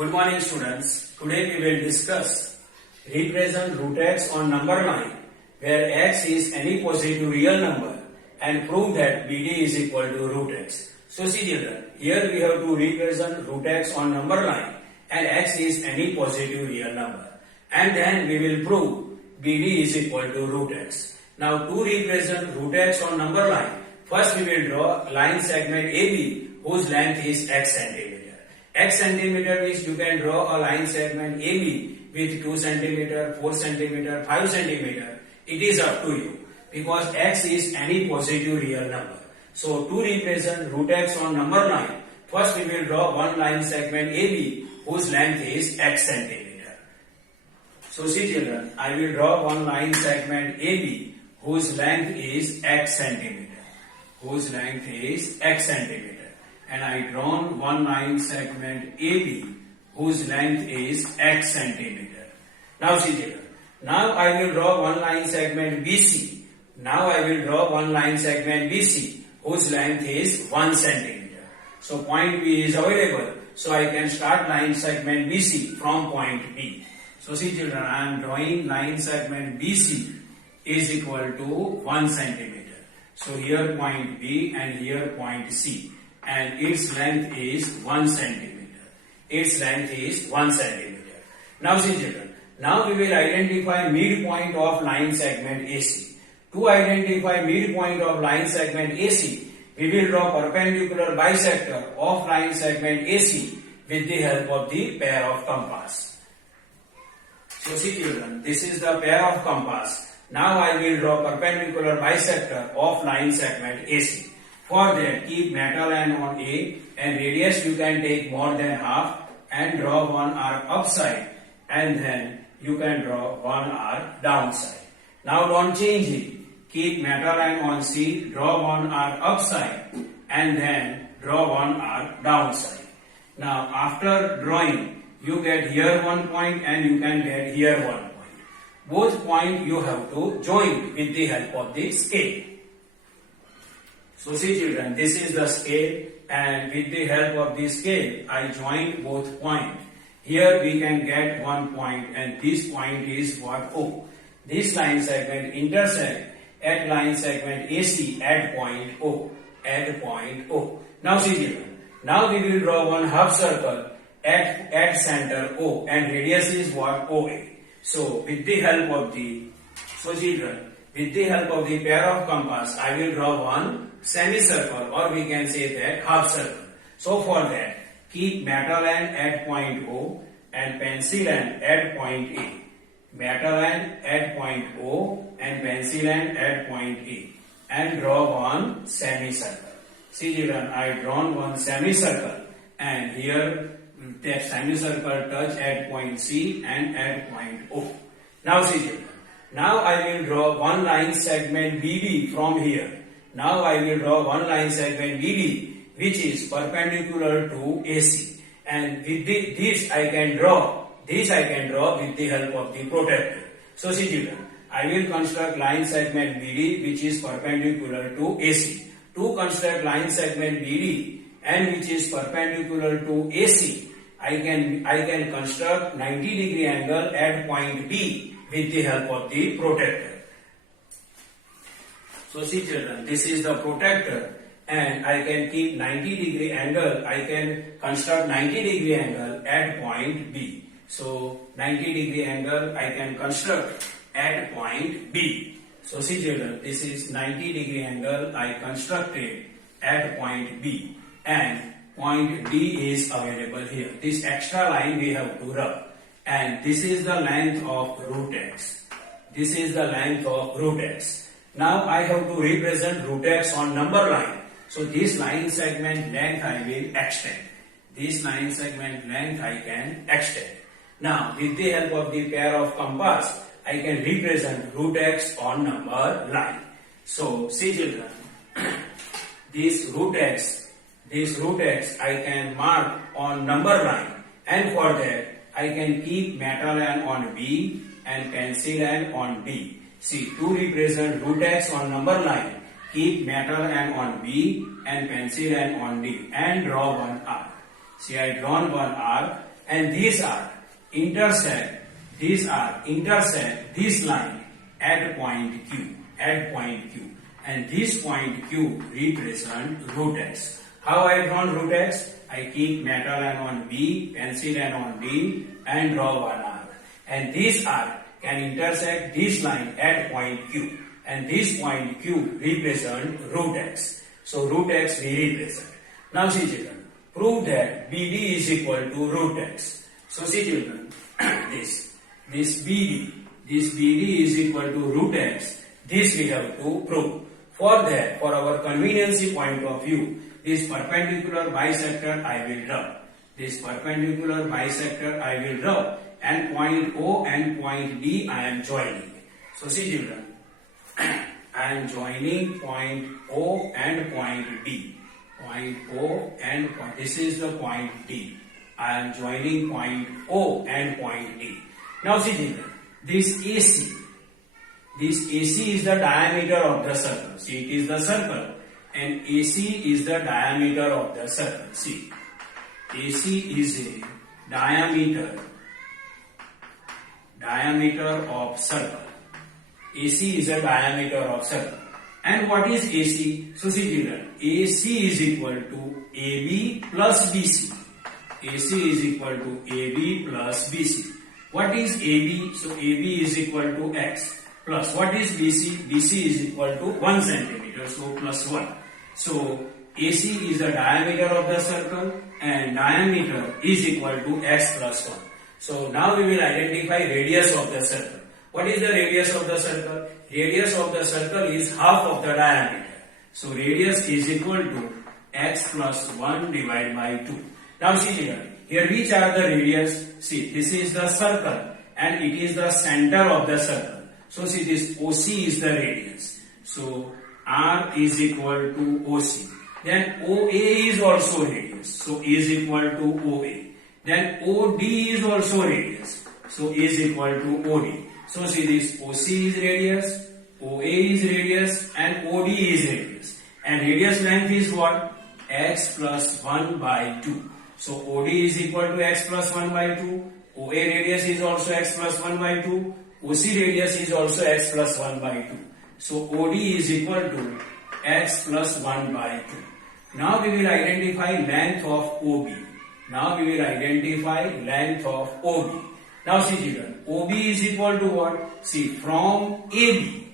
Good morning students. Today we will discuss represent root x on number line where x is any positive real number and prove that BD is equal to root x. So see children, here we have to represent root x on number line and x is any positive real number, and then we will prove BD is equal to root x. Now to represent root x on number line, first we will draw line segment AB whose length is x centimeter. X centimeter means you can draw a line segment AB with 2 centimeter, 4 centimeter, 5 centimeter. It is up to you because x is any positive real number. So to represent root x on number line, first we will draw one line segment AB whose length is x centimeter. So see children, I will draw one line segment AB whose length is x centimeter. Whose length is x centimeter. And I drawn one line segment AB whose length is x centimeter. Now see children, now I will draw one line segment BC. Now I will draw one line segment BC whose length is 1 centimeter. So point B is available. So I can start line segment BC from point B. So see children, I am drawing line segment BC is equal to 1 centimeter. So here point B and here point C. And its length is 1 centimeter. Its length is 1 centimeter. Now see children, now we will identify midpoint of line segment AC. To identify midpoint of line segment AC, we will draw perpendicular bisector of line segment AC with the help of the pair of compass. So see children, this is the pair of compass. Now I will draw perpendicular bisector of line segment AC. For that, keep metal end on A and radius you can take more than half and draw one arc upside, and then you can draw one arc downside. Now don't change it. Keep metal end on C, draw one arc upside and then draw one arc downside. Now after drawing, you get here one point and you can get here one point. Both points you have to join with the help of the scale. So see children, this is the scale, and with the help of the scale, I join both points. Here we can get one point, and this point is what? O. This line segment intersect at line segment AC at point O. At point O. Now see children, now we will draw one half circle at center O, and radius is what? OA. So with the help of the, with the help of the pair of compass, I will draw one semicircle, or we can say that half circle. So for that, keep metal end at point O and pencil end at point A. Metal end at point O and pencil end at point A. And draw one semicircle. See children, I drawn one semicircle, and here that semicircle touch at point C and at point O. Now see children, now I will draw one line segment BD from here. Now I will draw one line segment BD which is perpendicular to AC, and with this I can draw with the help of the protractor. So see children, I will construct line segment BD which is perpendicular to AC. To construct line segment BD and which is perpendicular to AC, I can construct 90-degree angle at point B with the help of the protractor. So see children, this is the protractor, and I can keep 90-degree angle. I can construct 90-degree angle at point B. So 90-degree angle I can construct at point B. So see children, this is 90-degree angle I constructed at point B, and point B is available here. This extra line we have to rub, and this is the length of root x. This is the length of root x. Now I have to represent root x on number line. So this line segment length I will extend. This line segment length I can extend. Now with the help of the pair of compass, I can represent root x on number line. So see children, this root x I can mark on number line, and for that I can keep metal end on B and pencil end on D. See, to represent root x on number line, keep metal end on B and pencil end on D and draw one arc. See, I drawn one arc and these are intersect this line at point Q, and this point Q represent root x. How I drawn root x? I keep metal line on B, pencil line on B, and draw one arc. And this arc can intersect this line at point Q, and this point Q represent root x. So root x we represent. Now see children, prove that BD is equal to root x. So see children, this BD is equal to root x. This we have to prove. For that, for our conveniency point of view, this perpendicular bisector I will draw. And point O and point D I am joining. So see children, I am joining point O and point D. This is the point D. I am joining point O and point D. Now see children, this AC is the diameter of the circle. See, it is the circle, and AC is the diameter of the circle. See, AC is a diameter of circle. AC is a diameter of circle. And what is AC? So see children, AC is equal to AB plus BC. AC is equal to AB plus BC. What is AB? So AB is equal to X. Plus what is BC? BC is equal to 1 centimeter. So plus 1. So AC is the diameter of the circle, and diameter is equal to X plus 1. So now we will identify radius of the circle. What is the radius of the circle? Radius of the circle is half of the diameter. So radius is equal to X plus 1 divided by 2. Now see here which are the radius? See, this is the circle and it is the center of the circle. So see, this OC is the radius. So R is equal to OC. Then OA is also radius. So is equal to OA. Then OD is also radius. So is equal to OD. So see, this OC is radius, OA is radius, and OD is radius. And radius length is what? X plus 1 by 2. So OD is equal to X plus 1 by 2. OA radius is also X plus 1 by 2. OC radius is also X plus 1 by 2. So OD is equal to X plus 1 by 2. Now we will identify length of OB. Now see children, OB is equal to what? See, from AB,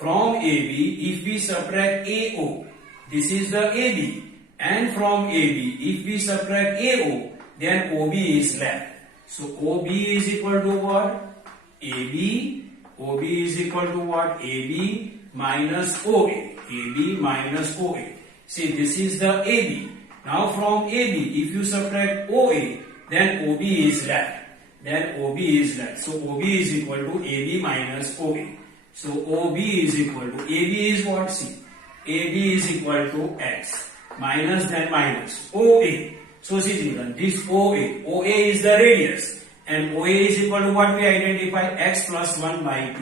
if we subtract AO, this is the AB, and from AB, if we subtract AO, then OB is left. So OB is equal to what? OB is equal to what? AB minus OA. See, this is the AB. Now from AB, if you subtract OA, then OB is left. So OB is equal to AB minus OA. So OB is equal to, AB is what? See, AB is equal to X. Minus then minus. OA. So see children, this OA is the radius. And OA is equal to what we identify? X plus 1 by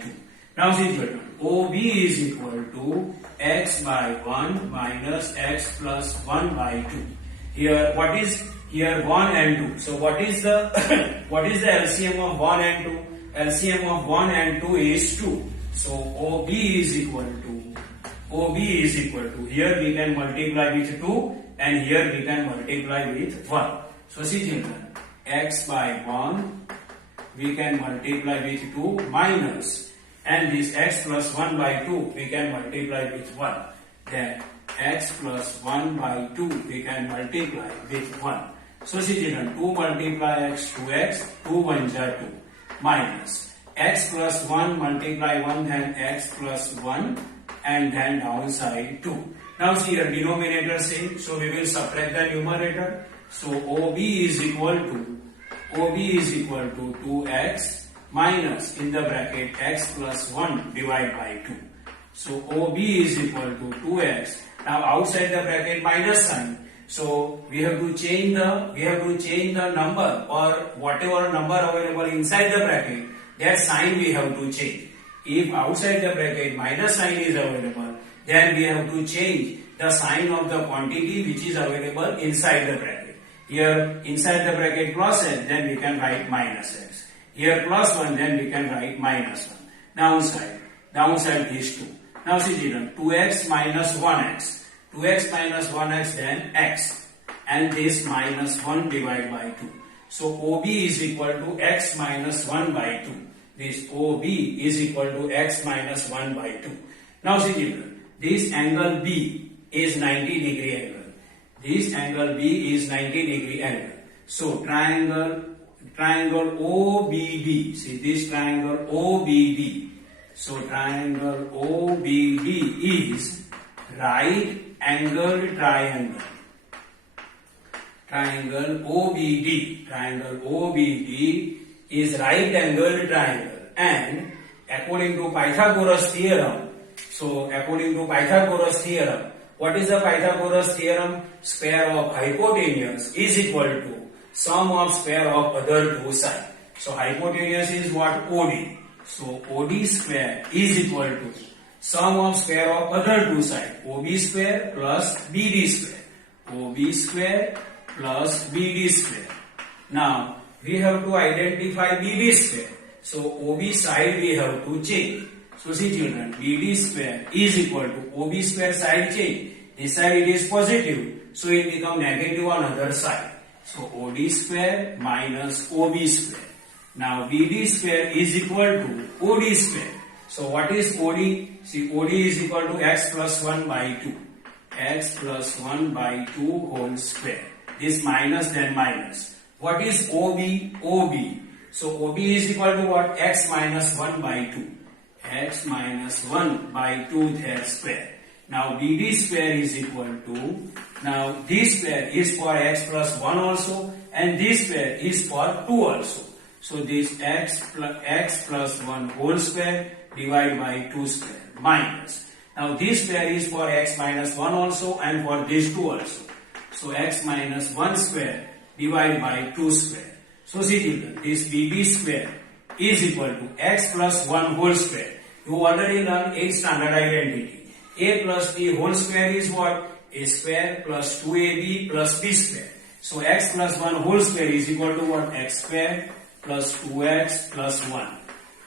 2. Now see children, OB is equal to X by 1 minus X plus 1 by 2. Here, what is here 1 and 2? So what is the LCM of 1 and 2? LCM of 1 and 2 is 2. So OB is equal to, here we can multiply with 2 and here we can multiply with 1. So see children, X by 1 we can multiply with 2 minus, and this X plus 1 by 2 we can multiply with 1. Then X plus 1 by 2 we can multiply with 1. So see children, 2 multiply X, 2X, 2 1 are 2, minus X plus 1 multiply 1, then X plus 1, and then downside 2. Now see here denominator same, so we will subtract the numerator. So OB is equal to 2x minus in the bracket x plus 1 divided by 2. So OB is equal to 2x. Now outside the bracket minus sign. So we have to change the number or whatever number available inside the bracket, that sign we have to change. If outside the bracket minus sign is available, then we have to change the sign of the quantity which is available inside the bracket. Here inside the bracket plus x, then we can write minus x. Here plus 1, then we can write minus 1. Downside these 2. Now see children, 2x minus 1x. 2x minus 1x, then x. And this minus 1 divided by 2. So OB is equal to x minus 1 by 2. This OB is equal to x minus 1 by 2. Now see children, this angle B is 90 degree angle. This angle B is 90 degree angle. So triangle OBD. See this triangle OBD. So triangle OBD is right angled triangle. Triangle OBD is right angled triangle, and according to Pythagoras theorem, what is the Pythagoras theorem? Square of hypotenuse is equal to sum of square of other two sides. So hypotenuse is what? OD. So OD square is equal to sum of square of other two sides. OB square plus BD square. OB square plus BD square. Now we have to identify BD square. So OB side we have to change. So see children, BD square is equal to OB square side change. This side it is positive, so it become negative on other side. So OD square minus OB square. Now BD square is equal to OD square. So what is OD? See, OD is equal to x plus 1 by 2. X plus 1 by 2 whole square. This minus, then minus. What is OB? OB. So OB is equal to what? X minus 1 by 2. X minus 1 by 2 their square. Now BD square is equal to, now this square is for x plus 1 also, and this square is for 2 also. So this x plus 1 whole square divided by 2 square minus. Now this square is for x minus 1 also and for this 2 also. So x minus 1 square divided by 2 square. So see children, this BB square is equal to x plus 1 whole square. You already learned 8th standard identity. A plus B whole square is what? A square plus 2AB plus B square. So x plus 1 whole square is equal to what? X square plus 2x plus 1.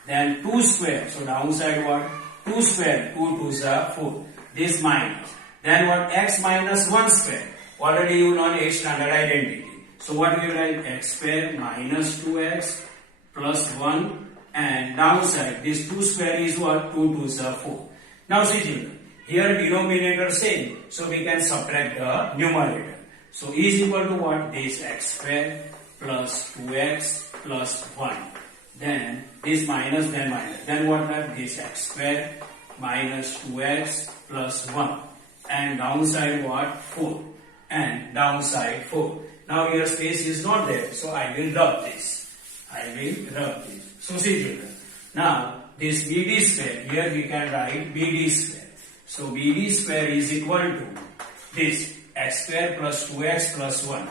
Then 2 square. So downside what? 2 square. 2 2s are 4. This minus. Then what? X minus 1 square. Already you know 8th standard identity. So what we write? X square minus 2x plus 1. And downside, this 2 square is what? 2 2s are 4. Now see children. Here denominator same, so we can subtract the numerator. So is equal to what? This x square plus 2x plus 1. Then this minus, then minus. Then what? This x square minus 2x plus 1. And downside what? 4. And downside 4. Now here space is not there, so I will rub this. So see children. Now this BD square, here we can write BD square. So BD square is equal to this x square plus 2x plus 1.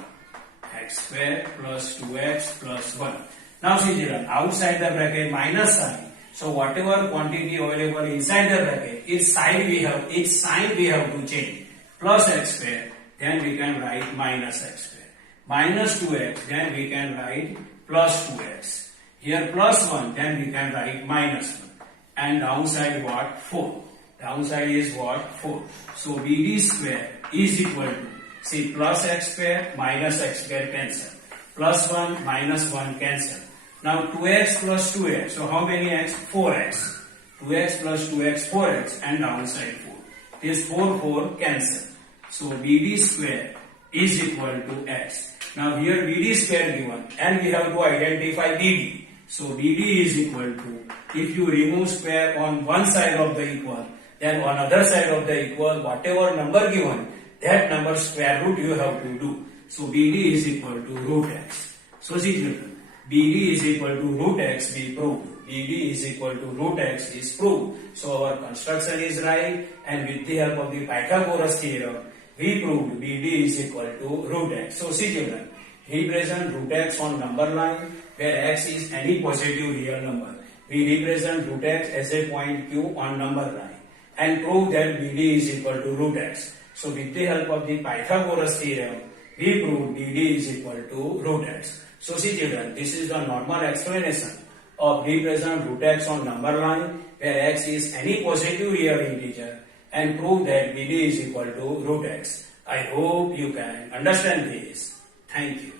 X square plus 2x plus 1. Now see children, outside the bracket minus sign. So whatever quantity available inside the bracket, each sign we have to change. Plus x square, then we can write minus x square. Minus 2x, then we can write plus 2x. Here plus 1, then we can write minus 1. And downside what? 4. Downside is what? 4. So BD square is equal to, see, plus x square minus x square cancel. Plus 1 minus 1 cancel. Now 2x plus 2x. So how many x? 4x. 2x plus 2x, 4x, and downside 4. This 4 cancel. So BD square is equal to x. Now here BD square given, and we have to identify BD. So BD is equal to, if you remove square on one side of the equal, then on other side of the equal, whatever number given, that number square root you have to do. So BD is equal to root x. So see children, BD is equal to root x be proved. BD is equal to root x is proved. So our construction is right, and with the help of the Pythagoras theorem, we proved BD is equal to root x. So see children, represent root x on number line where x is any positive real number. We represent root x as a point Q on number line and prove that BD is equal to root x. So with the help of the Pythagoras theorem, we proved BD is equal to root x. So see children, this is the normal explanation of represent root x on number line where x is any positive real integer and prove that BD is equal to root x. I hope you can understand this. Thank you.